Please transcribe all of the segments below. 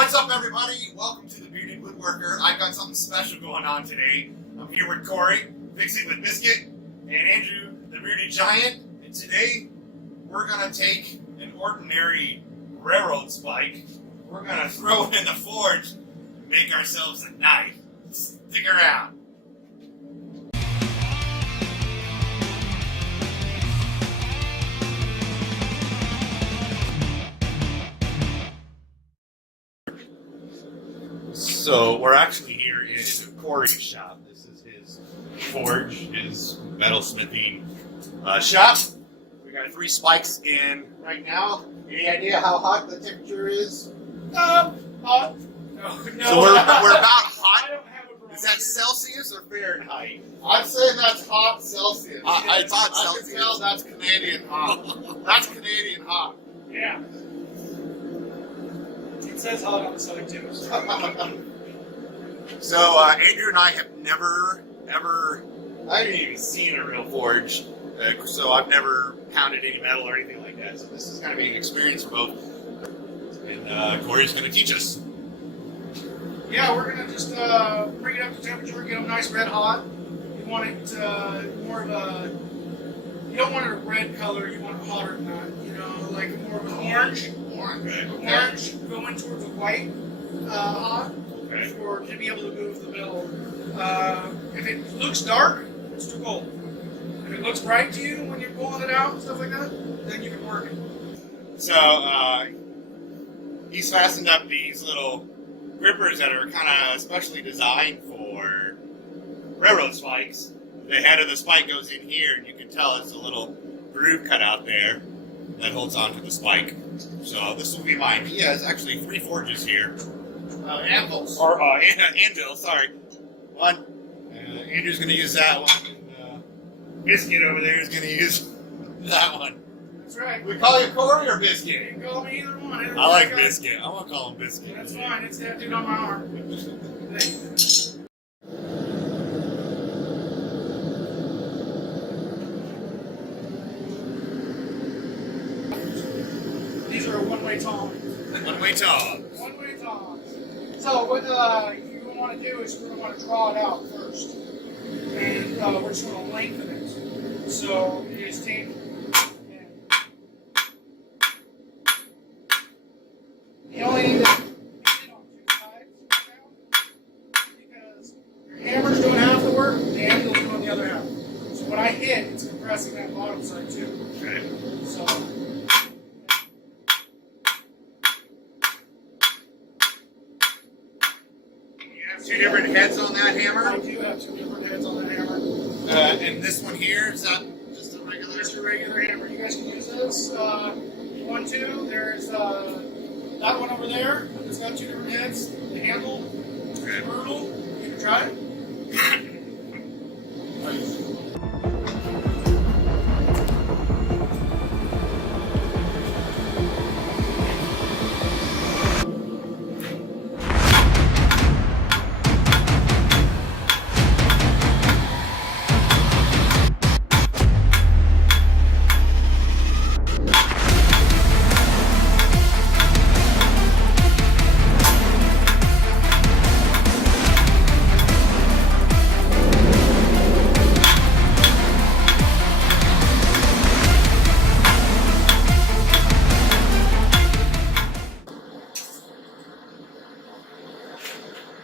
What's up, everybody? Welcome to the Beauty Woodworker. I've got something special going on today. I'm here with Cory, Fix It With Biskit, and Andrew, the Bearded Giant. And today, we're gonna take an ordinary railroad spike. We're gonna throw it in the forge and make ourselves a knife. Stick around. So we're actually here in Cory's shop. This is his forge, his metalsmithing shop. We got 3 spikes in right now. Any idea how hot the temperature is? Hot. No. So we're about hot. I don't have a barometer. Is that Celsius or Fahrenheit? I'd say that's hot Celsius. I thought I Celsius. can tell that's Canadian hot. That's Canadian hot. Yeah. It says hot on the side too. So Andrew and I have never, ever, I haven't even seen a real forge. So I've never pounded any metal or anything like that. So this is going to be an experience for both. And Cory's going to teach us. Yeah, we're gonna just bring it up to temperature, get them nice red hot. You want it more of a. You don't want it a red color. You want it hotter than that. You know, like more of an orange. Orange going towards a white hot. Okay. For to be able to move the metal. If it looks dark, it's too cold. If it looks bright to you when you're pulling it out and stuff like that, then you can work it. So he's fastened up these little grippers that are kind of specially designed for railroad spikes. The head of the spike goes in here, and you can tell it's a little groove cut out there that holds onto the spike. So this will be mine. He has actually 3 forges here. Anvils. Or anvil, sorry. One. Andrew's going to use that one. And, Biscuit over there is going to use that one. That's right. We call you Cory or You Biscuit? can call me either one. I like Biscuit. I'm going to call him Biscuit. That's fine. It's tattooed on my arm. These are a one-way tong. One-way tong. One-way tong. So what you want to do is you're going to want to draw it out first. And we're just going to lengthen it. So you just take you only need to hit it on 2 sides now, because your hammer's doing half the work, the anvil's doing the other half. So when I hit, it's compressing that bottom side too. Okay. So You have 2 different heads on that I hammer. do have 2 different heads on that hammer. And this one here, is that just a regular? Just a regular hammer. You guys can use this. 1, 2. There's that one over there. It's got 2 different heads. The handle, Okay. brutal. You can try it.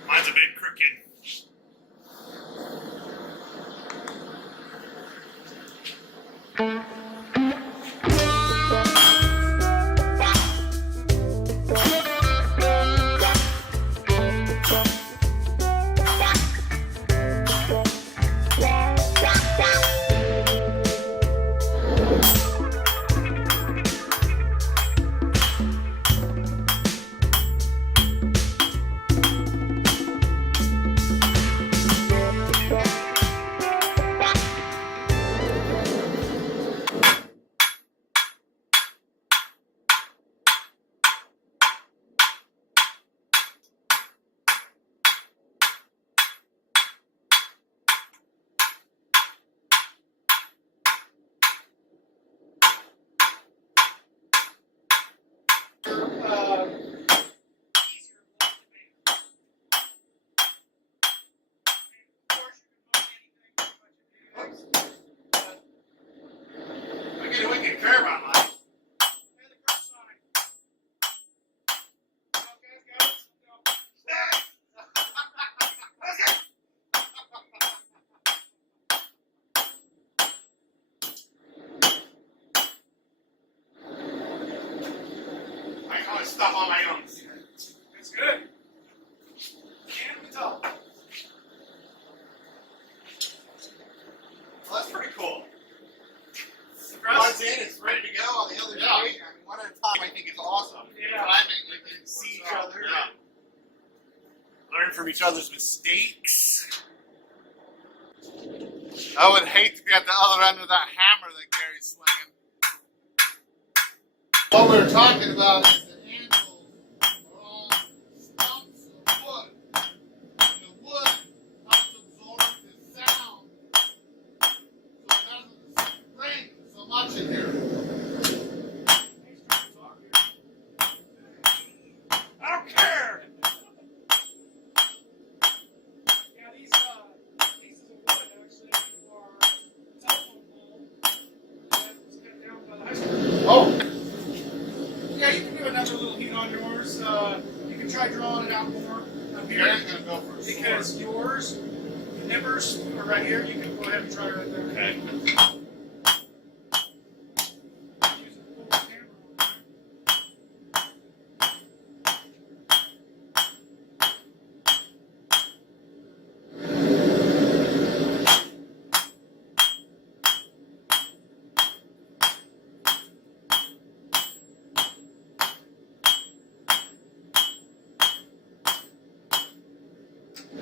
Mine's a bit crooked. stuff on my own. It's good. Can we tell? Well, that's pretty cool. Press? Once in, it's ready to go on the other Yeah. sheet. I mean, one at a time, I think is awesome. Yeah. Timing, we can See each Yeah. other. Learn from each other's mistakes. I would hate to be at the other end of that hammer that Gary's swinging. What we were talking about is the handles are all stumps of wood. And the wood helps absorb the sound so it doesn't ring so much in here. I don't care. Yeah, these pieces of wood actually are telephone pole that was cut down by the high school. Oh, Yeah, you can do another little heat on yours. You can try drawing it out more up here. Gary's going to go for a sword. Because yours, the nippers are right here. You can go ahead and try right there. Okay. Use a full camera on there.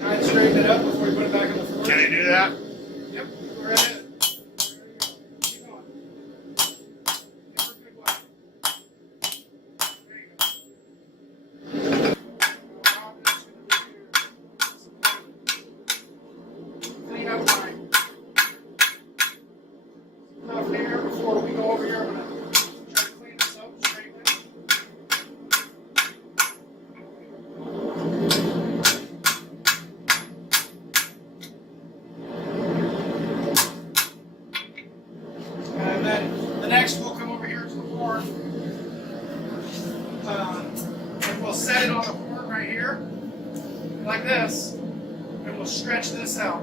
Try and straighten it up before you put it back on the floor. Can I do that? Yep, go right ahead. Keep going. Never a good way. There you go. Clean up mine. Enough here before we go over here. I'm gonna try to clean this up, straighten it. And then the next we'll come over here to the horn. And we'll set it on the horn right here, like this, and we'll stretch this out.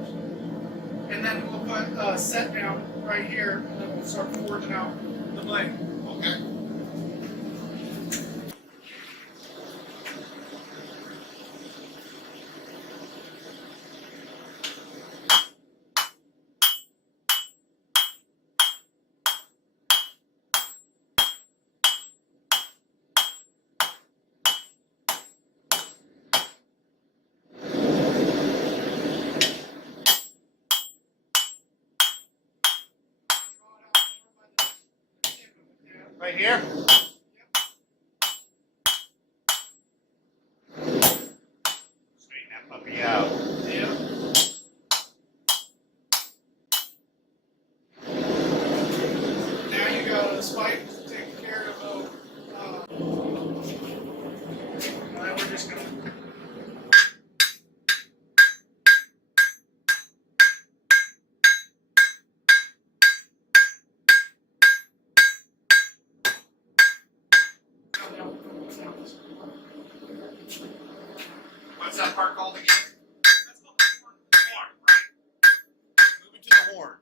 And then we'll put a set down right here, and then we'll start forging out the blade. Okay. Right here? Straighten that puppy out. Yeah. Now you got a spike to take care of. Now we're just gonna. What's that part called again? That's called the horn. Horn, right. Moving to the horn.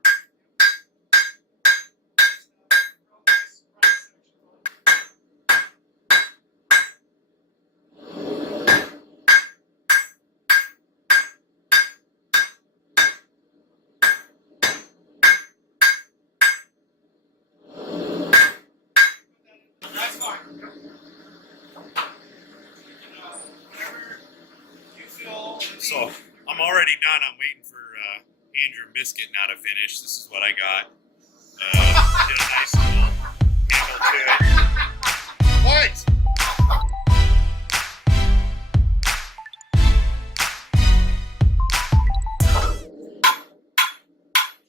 That's fine. Whenever you feel. So I'm already done. I'm waiting for Andrew and Biskit now to finish. This is what I got. Did a nice little handle to it. What?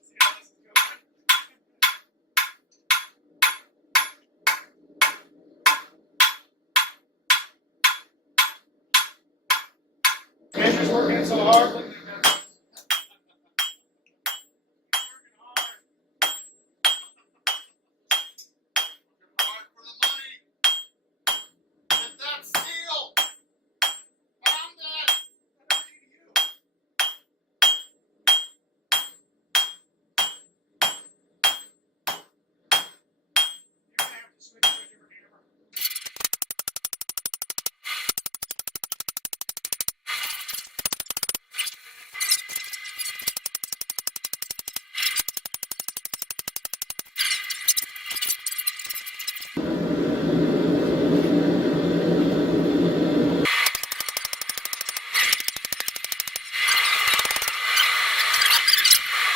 See how this is going? Andrew's working so hard. Look at that. Working hard. Hard for the money. Get that steel. Pound that. You're gonna have to switch to a different hammer.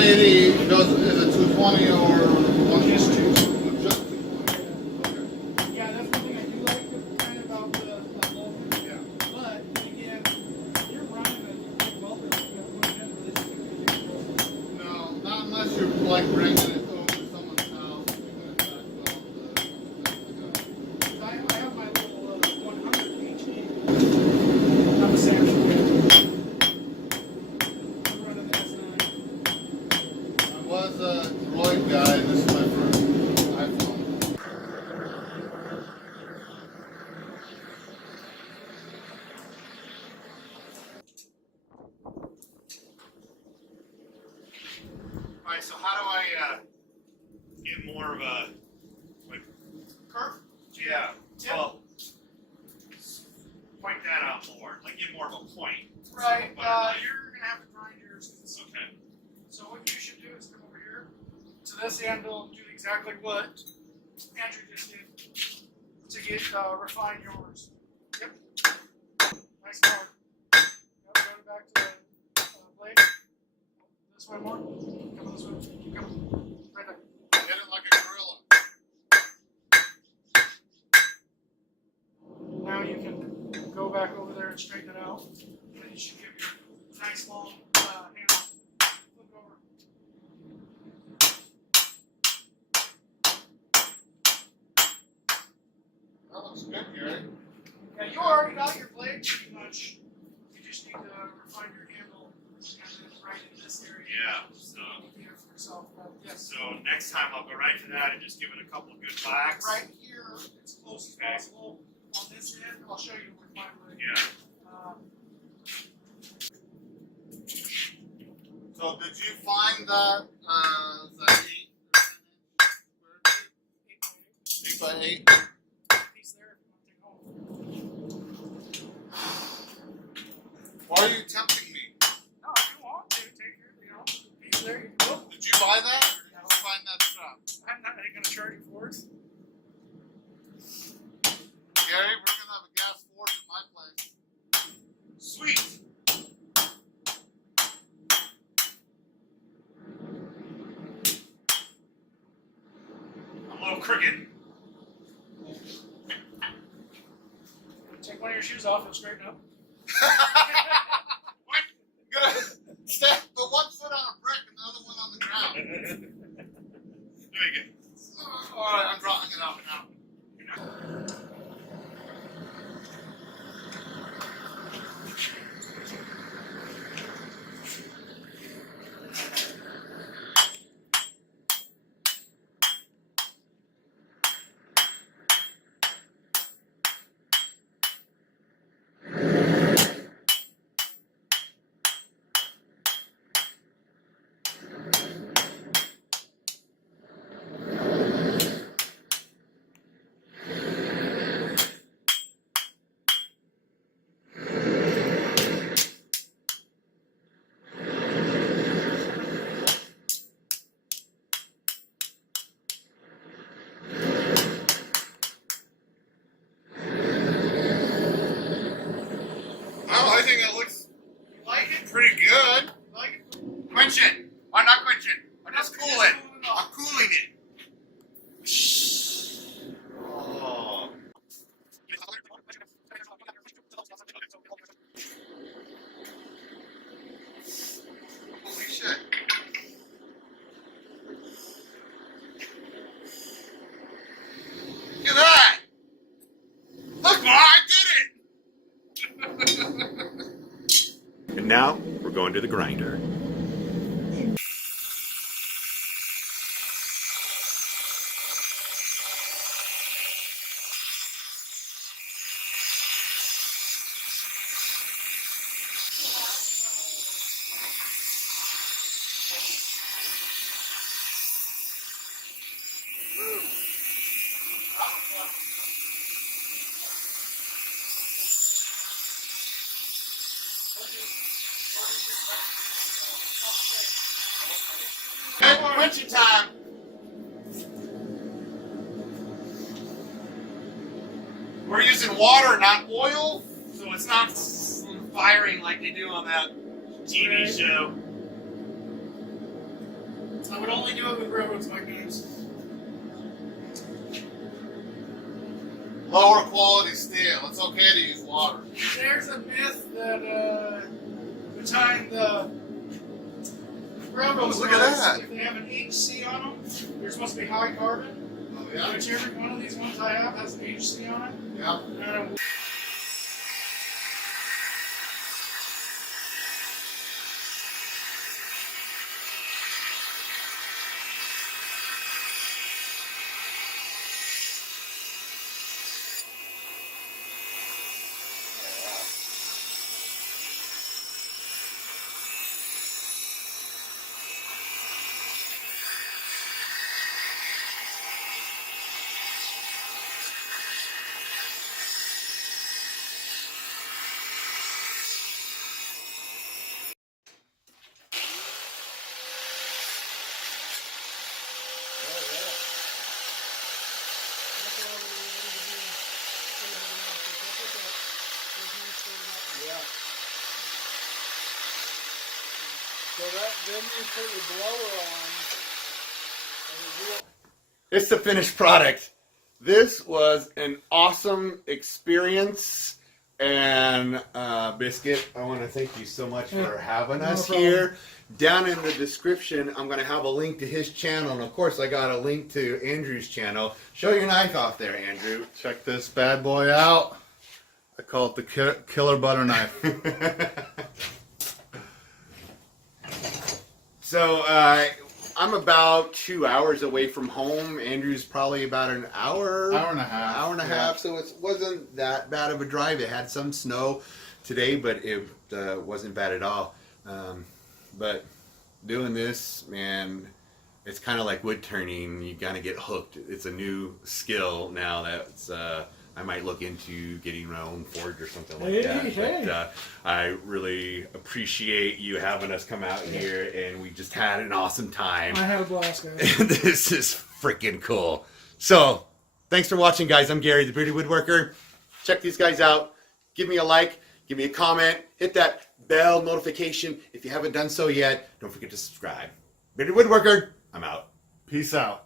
180 goes, is it 220 or 120? Just 220. Just 220. Yeah, that's one thing I do like kind of about the Woodworker. Yeah. But again, you're running a big welder, you got to put it in really. No, not unless you're like bringing it over to someone's house. I have my little 100 HP. I'm a Samsung. I'm running the S9. I was a Droid guy. This is my first iPhone. Alright, so how do I get more of a Curve? yeah, Yeah. well, point that out more, like get more of a point. Right. But, You're going to have to grind yours. okay. So what you should do is come over here to this anvil and do exactly what Andrew just did to get refine yours. Yep. Nice and hard. Go back to the blade. This way more. Come this way. Keep coming. Right there. Get it like a gorilla. Now you can go back over there and straighten it out. And you should give your nice long handle. Flip it over. That looks good, Gary. Yeah, you already got your blade pretty much. You just need to refine your handle and then right in this area. Yeah, so You know for yourself. But yes. so next time I'll go right to that and just give it a couple of good whacks. Right here, as close as Okay. possible. On this end, I'll show you with my blade. Yeah. So did you find that, is that 8 by 8? Piece there if you want to take home. Why are you tempting me? No, if you want to, take your, piece there. You can go. Did you buy that, or did you find that strap? I'm not going to charge you for it. Gary, we're going to have a gas forge at my place. Sweet. I'm a little crooked. Take one of your shoes off and straighten up. What? Good. Put one foot on a brick and the other one on the ground. There you Alright, I'm dropping it off now. Well, I think it looks Like it? pretty good. Like it? Quench it. Why not quench it? Why just cool it? I'm cooling it. Oh. Holy shit. Look at that! Look, Ma, I did it! And now we're going to the grinder. Hey, quenching time! We're using water, not oil, so it's not firing like they do on that TV show. I would only do it with railroad spike names. Lower quality steel. It's okay to use water. There's a myth that behind the railroad Look at spikes, that. if they have an HC on them, they're supposed to be high carbon. Oh, yeah? Which every one of these ones I have has an HC on it. Yeah. And So then you put your blower on. It's the finished product. This was an awesome experience. And Biscuit, I want to thank you so much for having us here. Down in the description, I'm going to have a link to his channel. And of course, I got a link to Andrew's channel. Show your knife off there, Andrew. Check this bad boy out. I call it the killer butter knife. So, I'm about 2 hours away from home. Andrew's probably about an hour. Hour and a half. Hour and a half. So it wasn't that bad of a drive. It had some snow today, but it wasn't bad at all. But doing this, man, it's kind of like wood turning. You gotta get hooked. It's a new skill now that's I might look into getting my own forge or something like that. But I really appreciate you having us come out here, and we just had an awesome time. I had a blast, guys. This is freaking cool. So, thanks for watching, guys. I'm Gary, the Bearded Woodworker. Check these guys out. Give me a like. Give me a comment. Hit that bell notification if you haven't done so yet. Don't forget to subscribe. Bearded Woodworker, I'm out. Peace out.